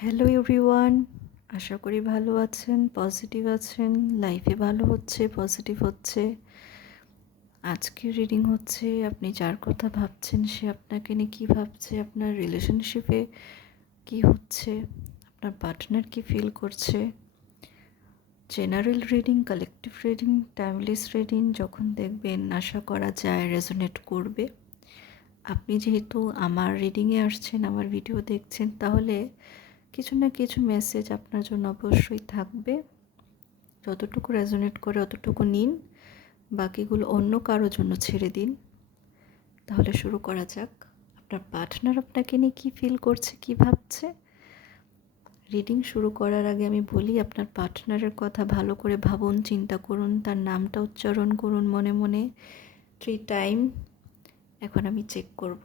Hello everyone, আশা করি ভালো আছেন, পজিটিভ আছেন, লাইফে ভালো হচ্ছে, পজিটিভ হচ্ছে। আজকের রিডিং হচ্ছে আপনি যার কথা ভাবছেন সে আপনাকে নিয়ে কী ভাবছে, আপনার রিলেশনশিপে কি হচ্ছে, আপনার পার্টনার কি ফিল করছে। General reading, collective reading, timeless reading যখন দেখবেন আশা করা যায় রেজোনেট করবে। আপনি যেহেতু আমার রিডিংয়ে আসছেন, আমার ভিডিও দেখছেন, তাহলে কিছু না কিছু মেসেজ আপনার জন্য অবশ্যই থাকবে। যতটুকু রেজোনেট করে অতটুকু নিন, বাকিগুলো অন্য কারোর জন্য ছেড়ে দিন। তাহলে শুরু করা যাক। আপনার পার্টনার আপনাকে নিয়ে কী ফিল করছে, কী ভাবছে। রিডিং শুরু করার আগে আমি বলি, আপনার পার্টনারের কথা ভালো করে ভাবুন, চিন্তা করুন, তার নামটা উচ্চারণ করুন মনে মনে 3 টাইম। এখন আমি চেক করব।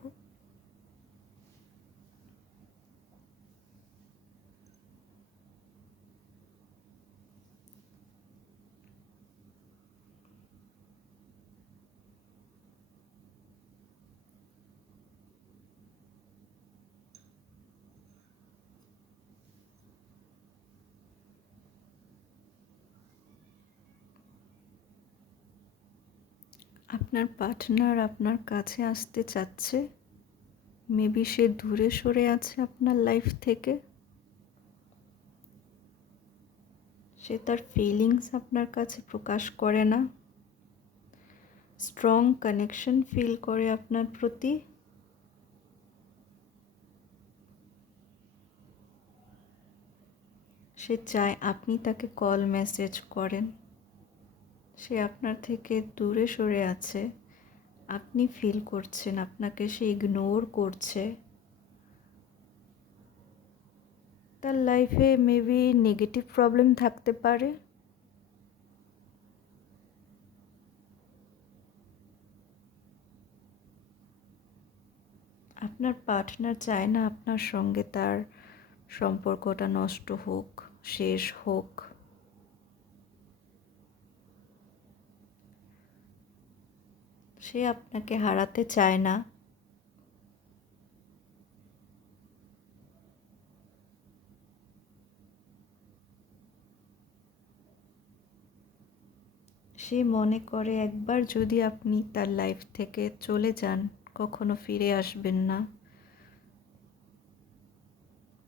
আপনার পার্টনার আপনার কাছে আসতে চাচ্ছে, মেবি সে দূরে সরে আছে আপনার লাইফ থেকে। সে তার ফিলিংস আপনার কাছে প্রকাশ করে না, স্ট্রং কানেকশন ফিল করে আপনার প্রতি। সে চায় আপনি তাকে কল মেসেজ করেন। সে আপনার থেকে দূরে সরে আছে, আপনি ফিল করছেন আপনাকে সে ইগনোর করছে। তার লাইফে মেবি নেগেটিভ প্রবলেম থাকতে পারে। আপনার পার্টনার চায় না আপনার সঙ্গে তার সম্পর্কটা নষ্ট হোক, শেষ হোক। সে আপনাকে হারাতে চায় না। সে মনে করে একবার যদি আপনি তার লাইফ থেকে চলে যান, কখনো ফিরে আসবেন না।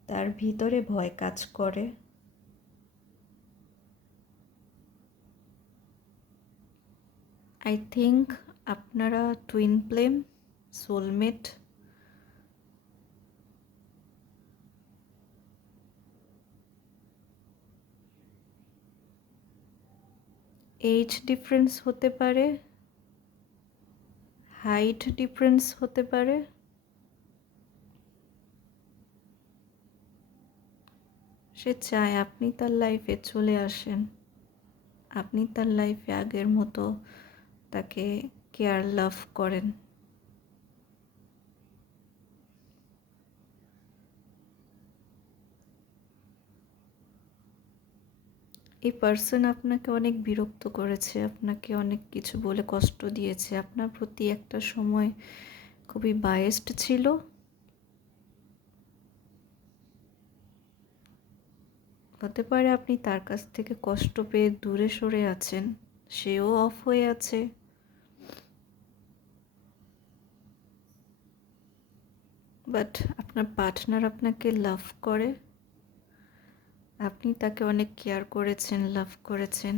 তার ভিতরে ভয় কাজ করে। আই থিঙ্ক আপনারা twin flame, soulmate. Age difference হতে পারে, হাইট ডিফারেন্স হতে পারে। সে চায় আপনি তার লাইফে চলে আসেন, আপনি তার লাইফে আগের মতো তাকে কেয়ার লাভ করেন। এই পার্সন আপনাকে অনেক বিরক্ত করেছে, আপনাকে অনেক কিছু বলে কষ্ট দিয়েছে, আপনার প্রতি একটা সময় খুবই বায়াসড ছিল। হতে পারে আপনি তার কাছ থেকে কষ্ট পেয়ে দূরে সরে আছেন, সেও অফ হয়ে আছে। বাট আপনার পার্টনার আপনাকে লাভ করে, আপনি তাকে অনেক কেয়ার করেছেন, লাভ করেছেন।